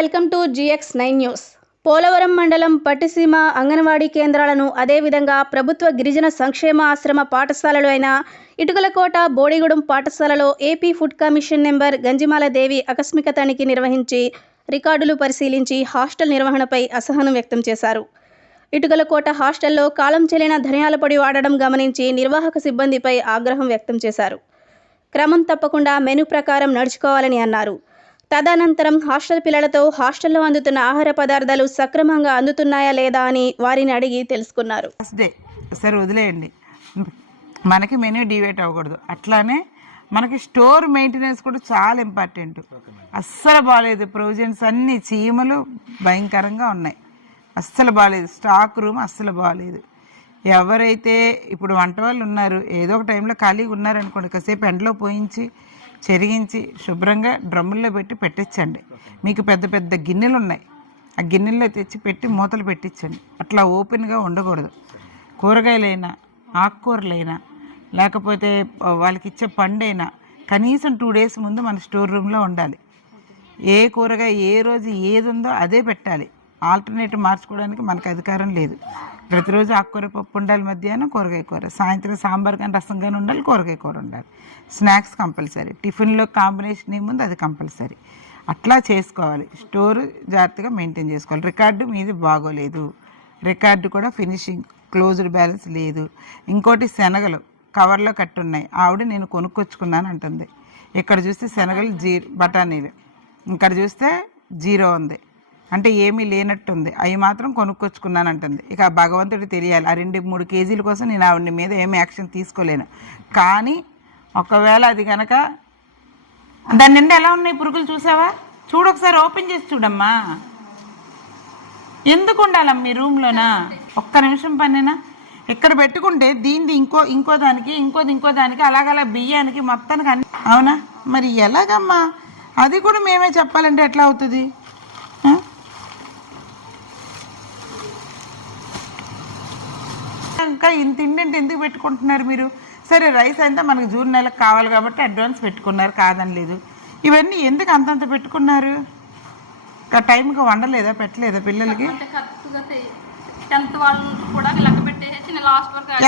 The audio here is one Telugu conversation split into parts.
Welcome to GX9 news. Polavaram మండలం పట్టిసీమ అంగన్వాడీ కేంద్రాలను అదేవిధంగా ప్రభుత్వ గిరిజన సంక్షేమ ఆశ్రమ పాఠశాలలు అయిన ఇటుకలకోట బోడిగూడెం పాఠశాలలో AP food commission number Ganjimala Devi ఆకస్మిక తనిఖీ నిర్వహించి రికార్డులు పరిశీలించి హాస్టల్ నిర్వహణపై అసహనం వ్యక్తం చేశారు. ఇటుకలకోట హాస్టల్లో కాలం చెల్లిన ధనియాల పొడి వాడడం గమనించి నిర్వాహక సిబ్బందిపై ఆగ్రహం వ్యక్తం చేశారు. క్రమం తప్పకుండా మెనూ ప్రకారం నడుచుకోవాలని అన్నారు. తదనంతరం హాస్టల్ పిల్లలతో హాస్టల్లో అందుతున్న ఆహార పదార్థాలు సక్రమంగా అందుతున్నాయా లేదా అని వారిని అడిగి తెలుసుకున్నారు. సరే వదిలేయండి, మనకి మెనూ డివేట్ అవ్వకూడదు. అట్లానే మనకి స్టోర్ మెయింటెనెన్స్ కూడా చాలా ఇంపార్టెంట్. అస్సలు బాగాలేదు, ప్రొవిజన్స్ అన్నీ చీమలు భయంకరంగా ఉన్నాయి, అస్సలు బాగాలేదు. స్టాక్ రూమ్ అస్సలు బాగాలేదు. ఎవరైతే ఇప్పుడు వంట వాళ్ళు ఉన్నారు, ఏదో ఒక టైంలో ఖాళీగా ఉన్నారనుకోండి, కాసేపు ఎండలో పోయించి చెరిగించి శుభ్రంగా డ్రమ్ముల్లో పెట్టి పెట్టించండి. మీకు పెద్ద పెద్ద గిన్నెలు ఉన్నాయి, ఆ గిన్నెల్లో తెచ్చి పెట్టి మూతలు పెట్టించండి. అట్లా ఓపెన్గా ఉండకూడదు. కూరగాయలైనా ఆకుకూరలైనా లేకపోతే వాళ్ళకి ఇచ్చే పండైనా కనీసం 2 days ముందు మన స్టోర్ రూమ్లో ఉండాలి. ఏ కూరగాయ ఏ రోజు ఏది ఉందో అదే పెట్టాలి. ఆల్టర్నేటివ్ మార్చుకోవడానికి మనకు అధికారం లేదు. ప్రతిరోజు ఆకుకూర పప్పు ఉండాలి, మధ్యాహ్నం కూరగాయ కూర, సాయంత్రం సాంబార్ కానీ రసం కానీ ఉండాలి, కూరగాయ కూర ఉండాలి. స్నాక్స్ కంపల్సరీ, టిఫిన్లో కాంబినేషన్ ఏముంది అది కంపల్సరీ. అట్లా చేసుకోవాలి. స్టోర్ జాగ్రత్తగా మెయింటైన్ చేసుకోవాలి. రికార్డు మీది బాగోలేదు, రికార్డు కూడా ఫినిషింగ్ క్లోజ్డ్ బ్యాలెన్స్ లేదు. ఇంకోటి శనగలు కవర్లో కట్టున్నాయి. ఆవిడ నేను కొనుక్కొచ్చుకున్నాను అంటుంది. ఇక్కడ చూస్తే శనగలు బఠానీలు, ఇక్కడ చూస్తే 0 ఉంది, అంటే ఏమీ లేనట్టుంది. అవి మాత్రం కొనుక్కొచ్చుకున్నాను అంటుంది. ఇక భగవంతుడు తెలియాలి. ఆ 2-3 కేజీల కోసం నేను ఆవిడ మీద ఏమి యాక్షన్ తీసుకోలేను. కానీ ఒకవేళ అది కనుక దాని నిండా ఎలా ఉన్నాయి పురుగులు చూసావా? ఒకసారి ఓపెన్ చేసి చూడమ్మా. ఎందుకు ఉండాలమ్మా మీ రూమ్లోనా? ఒక్క నిమిషం పనినా ఇక్కడ పెట్టుకుంటే దీన్ని ఇంకో దానికి ఇంకో దానికి అలాగలా బియ్యానికి మొత్తానికి అన్ని. అవునా? మరి ఎలాగమ్మా? అది కూడా మేమే చెప్పాలంటే ఎట్లా అవుతుంది? ఇంకా ఇంత ఇండెంట్ ఎందుకు పెట్టుకుంటున్నారు మీరు? సరే రైస్ అంతా మనకు జూన్ నెలకు కావాలి కాబట్టి అడ్వాన్స్ పెట్టుకున్నారు, కాదని లేదు. ఇవన్నీ ఎందుకు అంతంత పెట్టుకున్నారు? టైంకి వండలేదా, పెట్టలేదా పిల్లలకి?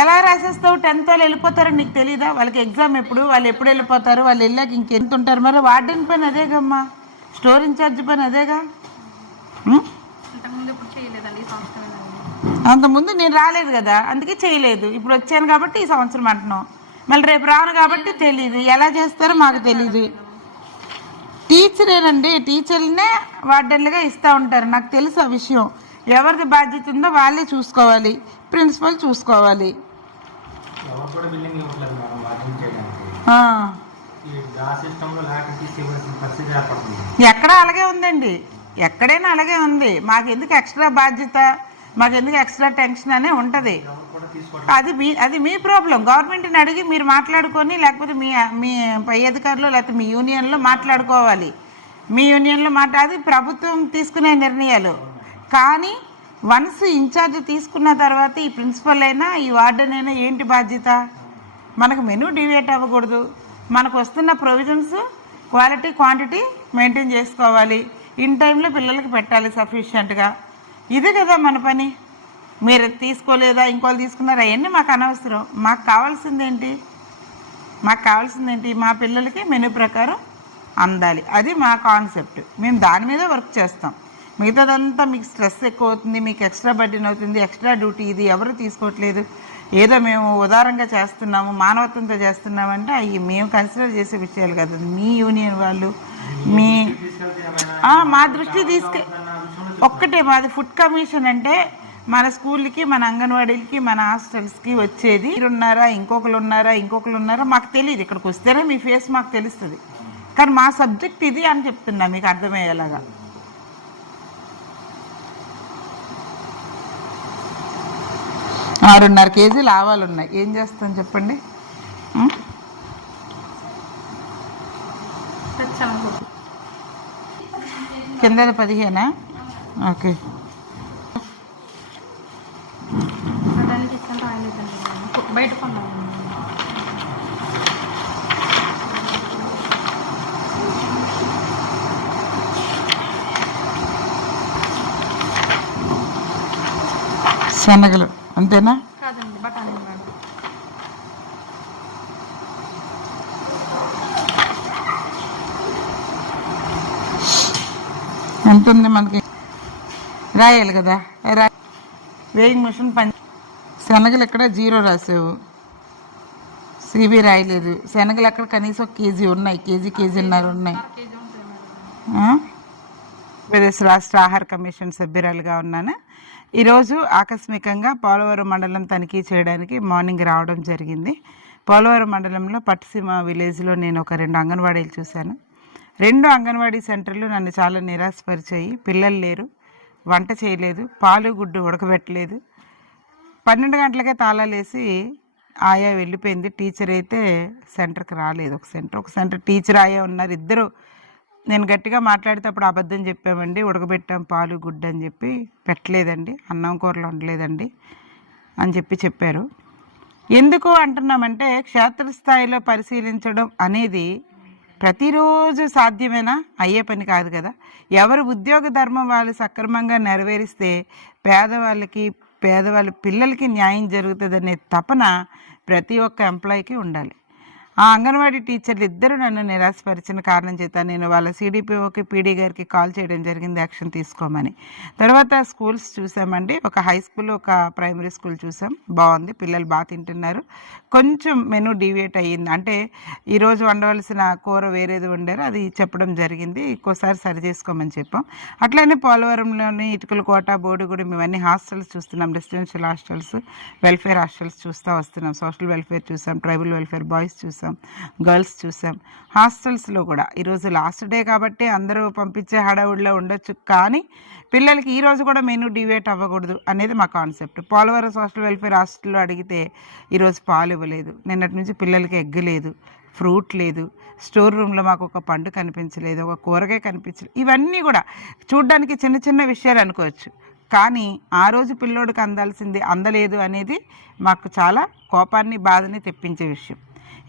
ఎలా రాసేస్తావు? 10th వాళ్ళు వెళ్ళిపోతారని నీకు తెలీదా? వాళ్ళకి ఎగ్జామ్ ఎప్పుడు, వాళ్ళు ఎప్పుడు వెళ్ళిపోతారు, వాళ్ళు వెళ్ళాక ఇంకెంత ఉంటారు? మరి వార్డెన్ పని అదేగమ్మా, స్టోర్ ఇన్ఛార్జ్ పని అదేగా. అంతకుముందు నేను రాలేదు కదా, అందుకే చేయలేదు. ఇప్పుడు వచ్చాను కాబట్టి ఈ సంవత్సరం అంటున్నాం. మళ్ళీ రేపు రాను కాబట్టి తెలీదు. ఎలా చేస్తారో మాకు తెలీదు. టీచరేనండి, టీచర్లనే వార్డెన్లుగా ఇస్తూ ఉంటారు. నాకు తెలుసు ఆ విషయం. ఎవరిది బాధ్యత ఉందో వాళ్ళే చూసుకోవాలి, ప్రిన్సిపల్ చూసుకోవాలి. ఎక్కడ అలాగే ఉందండి, ఎక్కడైనా అలాగే ఉంది. మాకెందుకు ఎక్స్ట్రా బాధ్యత, మాకెందుకు ఎక్స్ట్రా టెన్షన్ అనే ఉంటుంది. అది మీ ప్రాబ్లం. గవర్నమెంట్ని అడిగి మీరు మాట్లాడుకొని, లేకపోతే మీ పై అధికారులు లేకపోతే మీ యూనియన్లో మాట్లాడుకోవాలి. మీ యూనియన్లో అది ప్రభుత్వం తీసుకునే నిర్ణయాలు. కానీ వన్స్ ఇన్ఛార్జ్ తీసుకున్న తర్వాత ఈ ప్రిన్సిపల్ అయినా ఈ వార్డెన్ అయినా ఏంటి బాధ్యత? మనకు మెనూ డివేట్ అవ్వకూడదు. మనకు వస్తున్న ప్రొవిజన్స్ క్వాలిటీ క్వాంటిటీ మెయింటైన్ చేసుకోవాలి. ఇన్ టైంలో పిల్లలకి పెట్టాలి సఫిషియెంట్గా. ఇదే కదా మన పని. మీరు తీసుకోలేదా, ఇంకోళ్ళు తీసుకున్నారా, అవన్నీ మాకు అనవసరం. మాకు కావాల్సిందేంటి? మా పిల్లలకి మెనూ ప్రకారం అందాలి. అది మా కాన్సెప్ట్. మేము దాని మీద వర్క్ చేస్తాం. మిగతాదంతా మీకు స్ట్రెస్ ఎక్కువ అవుతుంది, మీకు ఎక్స్ట్రా బర్డెన్ అవుతుంది, ఎక్స్ట్రా డ్యూటీ. ఇది ఎవరు తీసుకోవట్లేదు. ఏదో మేము ఉదారంగా చేస్తున్నాము, మానవత్వంతో చేస్తున్నామంటే అవి మేము కన్సిడర్ చేసే విషయాలు కదా. మీ యూనియన్ వాళ్ళు మా దృష్టి ఒక్కటే. మాది ఫుడ్ కమిషన్ అంటే మన స్కూల్కి, మన అంగన్వాడీలకి, మన హాస్టల్స్కి వచ్చేది. ఉన్నారా, ఇంకొకరు ఉన్నారా మాకు తెలియదు. ఇక్కడికి వస్తేనే మీ ఫేస్ మాకు తెలుస్తుంది. కానీ మా సబ్జెక్ట్ ఇది అని చెప్తున్నా మీకు అర్థమయ్యేలాగా. 6.5 కేజీలు ఆవాలు ఉన్నాయి. ఏం చేస్తాం చెప్పండి? కింద 15. ఓకే, బయట శనగలు అంతేనా? కాదండి, బఠానీ మేడం. ఎంత ఉంది మనకి? రాయాలి కదా, వేయింగ్ మిషన్ పని. శనగలు ఎక్కడ 0 రాసావు, సిబి రాయలేదు. శనగలు అక్కడ కనీసం 1 కేజీ ఉన్నాయి, కేజీన్నర ఉన్నాయి. ఆంధ్రప్రదేశ్ రాష్ట్ర ఆహార కమిషన్ సభ్యురాలుగా ఉన్నాను. ఈరోజు ఆకస్మికంగా పోలవరం మండలం తనిఖీ చేయడానికి మార్నింగ్ రావడం జరిగింది. పోలవరం మండలంలో పట్టిసీమ విలేజ్లో నేను ఒక 2 అంగన్వాడీలు చూశాను. 2 అంగన్వాడీ సెంటర్లు నన్ను చాలా నిరాశపరిచాయి. పిల్లలు లేరు, వంట చేయలేదు, పాలు గుడ్డు ఉడకబెట్టలేదు. 12 గంటలకే తాళాలు వేసి ఆయా వెళ్ళిపోయింది. టీచర్ అయితే సెంటర్కి రాలేదు. ఒక సెంటర్ టీచర్ ఆయా ఉన్నారు, ఇద్దరు. నేను గట్టిగా మాట్లాడేటప్పుడు అబద్ధం చెప్పామండి, ఉడకబెట్టాం పాలు గుడ్డు అని చెప్పి. పెట్టలేదండి, అన్నం కూరలు ఉండలేదండి అని చెప్పారు. ఎందుకు అంటున్నామంటే క్షేత్రస్థాయిలో పరిశీలించడం అనేది ప్రతిరోజు సాధ్యమేనా? అయ్యే పని కాదు కదా. ఎవరు ఉద్యోగ ధర్మం వాళ్ళు సక్రమంగా నెరవేరిస్తే పేదవాళ్ళ పిల్లలకి న్యాయం జరుగుతుందనే తపన ప్రతి ఒక్క ఎంప్లాయీకి ఉండాలి. ఆ అంగన్వాడీ టీచర్లు ఇద్దరు నన్ను నిరాశపరిచిన కారణం చేత నేను వాళ్ళ సిడిపిఓకి పీడీ గారికి కాల్ చేయడం జరిగింది యాక్షన్ తీసుకోమని. తర్వాత స్కూల్స్ చూసామండి. ఒక హై స్కూల్, ఒక ప్రైమరీ స్కూల్ చూసాం. బాగుంది, పిల్లలు బాగా తింటున్నారు. కొంచెం మెనూ డీవియేట్ అయ్యింది. అంటే ఈరోజు వండవలసిన కూర వేరేది వండారు, అది చెప్పడం జరిగింది. ఇంకోసారి సరి చేసుకోమని చెప్పాం. అట్లనే పోలవరంలోని ఇటుకలకోట, బోడిగూడెం ఇవన్నీ హాస్టల్స్ చూస్తున్నాం. రెసిడెన్షియల్ హాస్టల్స్, వెల్ఫేర్ హాస్టల్స్ చూస్తూ వస్తున్నాం. సోషల్ వెల్ఫేర్ చూసాం, ట్రైబల్ వెల్ఫేర్ బాయ్స్ చూసాం, గర్ల్స్ చూసాం. హాస్టల్స్లో కూడా ఈరోజు లాస్ట్ డే కాబట్టి అందరూ పంపించే హడావుడిలో ఉండొచ్చు, కానీ పిల్లలకి ఈరోజు కూడా మెనూ డివేట్ అవ్వకూడదు అనేది మా కాన్సెప్ట్. పోలవరం సోషల్ వెల్ఫేర్ హాస్టల్లో అడిగితే ఈరోజు పాలు ఇవ్వలేదు, నిన్నటి నుంచి పిల్లలకి ఎగ్ లేదు, ఫ్రూట్ లేదు, స్టోర్ రూమ్లో మాకు ఒక పండు కనిపించలేదు, ఒక కూరగాయ కనిపించలేదు. ఇవన్నీ కూడా చూడ్డానికి చిన్న చిన్న విషయాలు అనుకోవచ్చు, కానీ ఆ రోజు పిల్లోడికి అందాల్సింది అందలేదు అనేది మాకు చాలా కోపాన్ని, బాధని తెప్పించే విషయం.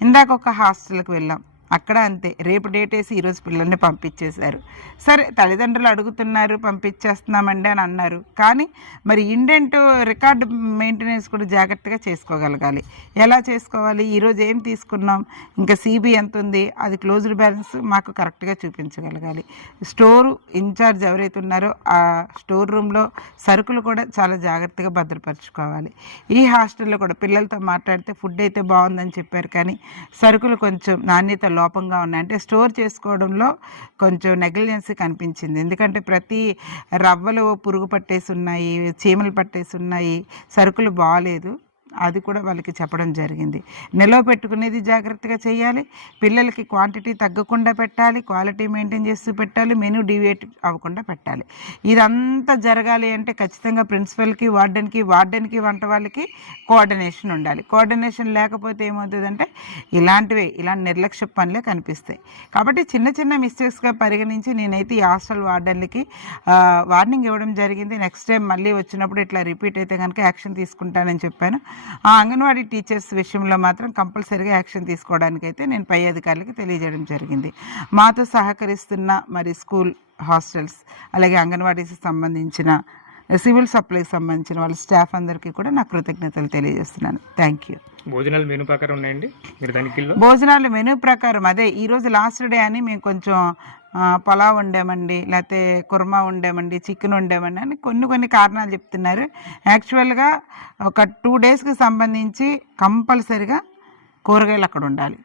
ఇందాక ఒక హాస్టల్కి వెళ్ళాం, అక్కడ అంతే. రేపు డేట్ వేసి ఈరోజు పిల్లల్ని పంపించేశారు. సరే, తల్లిదండ్రులు అడుగుతున్నారు, పంపించేస్తున్నామండి అని అన్నారు, కానీ మరి ఇండెంట్ రికార్డు మెయింటెనెన్స్ కూడా జాగ్రత్తగా చేసుకోగలగాలి. ఎలా చేసుకోవాలి? ఈరోజు ఏం తీసుకున్నాం, ఇంకా సిబి ఎంత ఉంది, అది క్లోజ్డ్ బ్యాలెన్స్ మాకు కరెక్ట్గా చూపించగలగాలి. స్టోరు ఇన్ఛార్జ్ ఎవరైతే ఉన్నారో ఆ స్టోర్ రూమ్లో సరుకులు కూడా చాలా జాగ్రత్తగా భద్రపరచుకోవాలి. ఈ హాస్టల్లో కూడా పిల్లలతో మాట్లాడితే ఫుడ్ అయితే బాగుందని చెప్పారు, కానీ సరుకులు కొంచెం నాణ్యత లోపంగా ఉన్నాయి. అంటే స్టోర్ చేసుకోవడంలో కొంచెం నెగ్లిజెన్సీ కనిపించింది. ఎందుకంటే ప్రతి రవ్వలు పురుగు పట్టేసి ఉన్నాయి, చీమలు పట్టేసి ఉన్నాయి, సరుకులు బాగాలేదు. అది కూడా వాళ్ళకి చెప్పడం జరిగింది. నిల్వ పెట్టుకునేది జాగ్రత్తగా చేయాలి, పిల్లలకి క్వాంటిటీ తగ్గకుండా పెట్టాలి, క్వాలిటీ మెయింటైన్ చేస్తూ పెట్టాలి, మెనూ డివియేట్ అవ్వకుండా పెట్టాలి. ఇదంతా జరగాలి అంటే ఖచ్చితంగా ప్రిన్సిపల్కి, వార్డెన్కి వంట వాళ్ళకి కోఆర్డినేషన్ ఉండాలి. కోఆర్డినేషన్ లేకపోతే ఏమవుతుందంటే ఇలాంటి నిర్లక్ష్య పనులే కనిపిస్తాయి. కాబట్టి చిన్న చిన్న మిస్టేక్స్గా పరిగణించి నేనైతే ఈ హాస్టల్ వార్డెన్లకి వార్నింగ్ ఇవ్వడం జరిగింది. నెక్స్ట్ టైం మళ్ళీ వచ్చినప్పుడు ఇట్లా రిపీట్ అయితే కనుక యాక్షన్ తీసుకుంటానని చెప్పాను. ఆ అంగన్వాడీ టీచర్స్ విషయంలో మాత్రం కంపల్సరీగా యాక్షన్ తీసుకోవడానికి అయితే నేను పై అధికారులకి తెలియజేయడం జరిగింది. మాతో సహకరిస్తున్న మరి స్కూల్, హాస్టల్స్, అలాగే అంగన్వాడీకి సంబంధించిన, సివిల్ సప్లైకి సంబంధించిన వాళ్ళ స్టాఫ్ అందరికీ కూడా నా కృతజ్ఞతలు తెలియజేస్తున్నాను. Thank you. భోజనాలు మెనూ ప్రకారం ఉన్నాయండి మీరు తనిఖీల్లో? భోజనాలు మెనూ ప్రకారం అదే ఈరోజు లాస్ట్ డే అని మేము కొంచెం పలావ్ వండామండి, లేకపోతే కుర్మా వండామండి, చికెన్ వండామండి అని కొన్ని కారణాలు చెప్తున్నారు. యాక్చువల్గా ఒక 2 డేస్కి సంబంధించి కంపల్సరిగా కూరగాయలు అక్కడ ఉండాలి.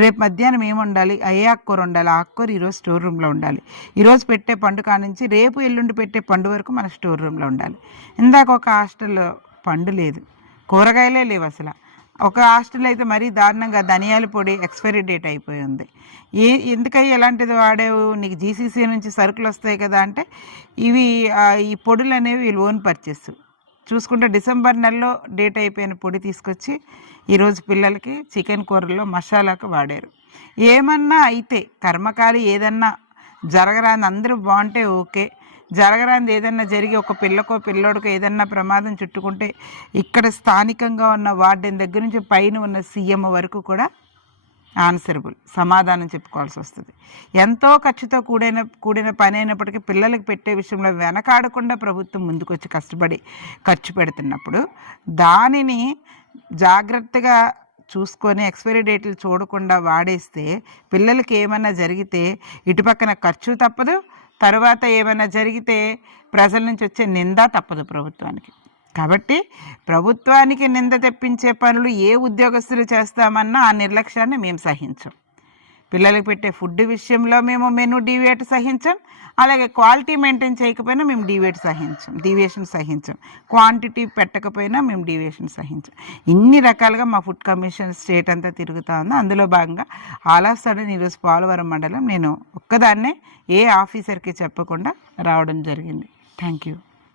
రేపు మధ్యాహ్నం ఏమి ఉండాలి? ఆకుకూర ఉండాలి. ఆకుకూర ఈరోజు స్టోర్ రూమ్లో ఉండాలి. ఈరోజు పెట్టే పండు కానుంచి రేపు ఎల్లుండి పెట్టే పండు వరకు మన స్టోర్ రూమ్లో ఉండాలి. ఇందాక ఒక హాస్టల్లో పండు లేదు, కూరగాయలే లేవు అసలు. ఒక హాస్టల్ అయితే మరీ దారుణంగా ధనియాల పొడి ఎక్స్పైరీ డేట్ అయిపోయి ఉంది. ఎందుకయ్యి ఎలాంటిది వాడేవు, నీకు జీసీసీ నుంచి సరుకులు వస్తాయి కదా అంటే ఈ పొడులు అనేవి వీళ్ళు ఓన్ పర్చేస్. చూసుకుంటే డిసెంబర్ నెలలో డేట్ అయిపోయిన పొడి తీసుకొచ్చి ఈరోజు పిల్లలకి చికెన్ కూరలో మసాలాకు వాడారు. ఏమన్నా అయితే కర్మకాలి ఏదన్నా జరగరాని, అందరూ బాగుంటే ఓకే, జరగరాంది ఏదన్నా జరిగి ఒక పిల్లకో పిల్లోడికో ఏదన్నా ప్రమాదం చుట్టుకుంటే ఇక్కడ స్థానికంగా ఉన్న వార్డెన్ దగ్గర నుంచి పైన ఉన్న సీఎం వరకు కూడా ఆన్సరబుల్, సమాధానం చెప్పుకోవాల్సి వస్తుంది. ఎంతో ఖర్చుతో కూడిన పని అయినప్పటికీ పిల్లలకు పెట్టే విషయంలో వెనకాడకుండా ప్రభుత్వం ముందుకొచ్చి కష్టపడి ఖర్చు పెడుతున్నప్పుడు దానిని జాగ్రత్తగా చూసుకొని ఎక్స్పైరీ డేట్లు చూడకుండా వాడేస్తే పిల్లలకి ఏమైనా జరిగితే ఇటుపక్కన ఖర్చు తప్పదు, తర్వాత ఏమైనా జరిగితే ప్రజల నుంచి వచ్చే నింద తప్పదు ప్రభుత్వానికి. కాబట్టి ప్రభుత్వానికి నింద తెప్పించే పనులు ఏ ఉద్యోగస్తులు చేస్తామన్నా ఆ నిర్లక్ష్యాన్ని మేము సహించం. పిల్లలకు పెట్టే ఫుడ్ విషయంలో మేము మెనూ డీవియేట్ సహించం, అలాగే క్వాలిటీ మెయింటైన్ చేయకపోయినా మేము డీవియేషన్ సహించం, క్వాంటిటీ పెట్టకపోయినా మేము డీవియేషన్ సహించం. ఇన్ని రకాలుగా మా ఫుడ్ కమిషన్ స్టేట్ అంతా తిరుగుతూ ఉంది. అందులో భాగంగా ఆల్ ఆఫ్ సడన్ ఈరోజు పోలవరం మండలం నేను ఒక్కదాన్నే ఏ ఆఫీసర్కి చెప్పకుండా రావడం జరిగింది. Thank you.